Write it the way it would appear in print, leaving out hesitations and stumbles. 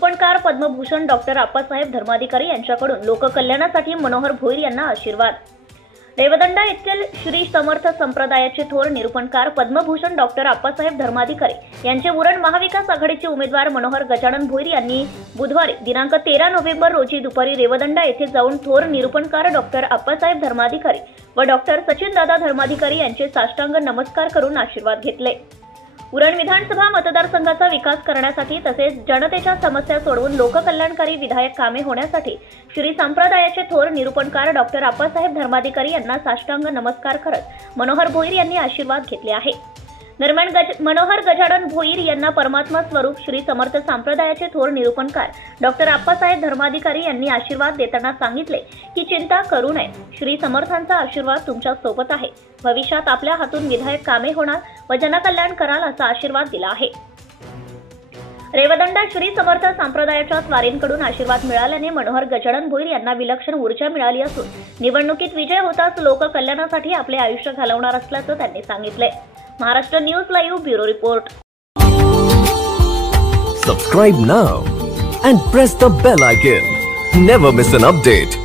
निरूपणकार Padma Bhushan doctor Appasaheb Dharmadhikari यांच्याकडून लोककल्याणासाठी मनोहर भोईर यांना आशीर्वाद। रेवदंडा येथील श्री समर्थ संप्रदायाचे थोर निरूपणकार पद्मभूषण डॉक्टर आप्पासाहेब धर्माधिकारी यांचे उरण महाविकास आघाडीचे उमेदवार मनोहर गजानन भोईर यांनी बुधवारी दिनांक 13 नोव्हेंबर रोजी दुपारी रेवदंडा येथे जाऊन थोर निरूपणकार डॉक्टर आप्पासाहेब धर्माधिकारी व डॉक्टर सचिनदादा धर्माधिकारी यांचे साष्टांग नमस्कार करून आशीर्वाद घेतले। उरण विधानसभा मतदारसंघाचा विकास करण्यासाठी तसेच जनतेच्या समस्या सोडवून लोककल्याणकारी विधायक कामे होण्यासाठी श्री संप्रदायाचे थोर निरूपणकार डॉक्टर आप्पासाहेब धर्माधिकारी यांना साष्टांग नमस्कार करत मनोहर भोईर यांनी आशीर्वाद घेतले आहे। दरम्यान मनोहर गजानन भोईर यांना परमात्मा स्वरूप श्री समर्थ संप्रदायाचे थोर निरूपणकार डॉक्टर आप्पासाहेब धर्माधिकारी यांनी आशीर्वाद देताना सांगितले की चिंता करू नये, श्री समर्थांचा आशीर्वाद तुमच्या सोबत आहे। भविष्यात आपल्या हातून विधायक कामे होणार व जनकल्याण कराल असा आशीर्वाद दिला आहे। रेवदंडा श्री समर्थ संप्रदायाच्या स्वारींकडून आशीर्वाद मिळाल्याने मनोहर गजानन भोईर यांना विलक्षण ऊर्जा मिळाली असून निवडणुकीत विजय होताच लोककल्याणासाठी आपले आयुष्य घालवणार असल्याचं त्यांनी सांगितले। Maharashtra news live bureau report. Subscribe now and press the bell icon. Never miss an update.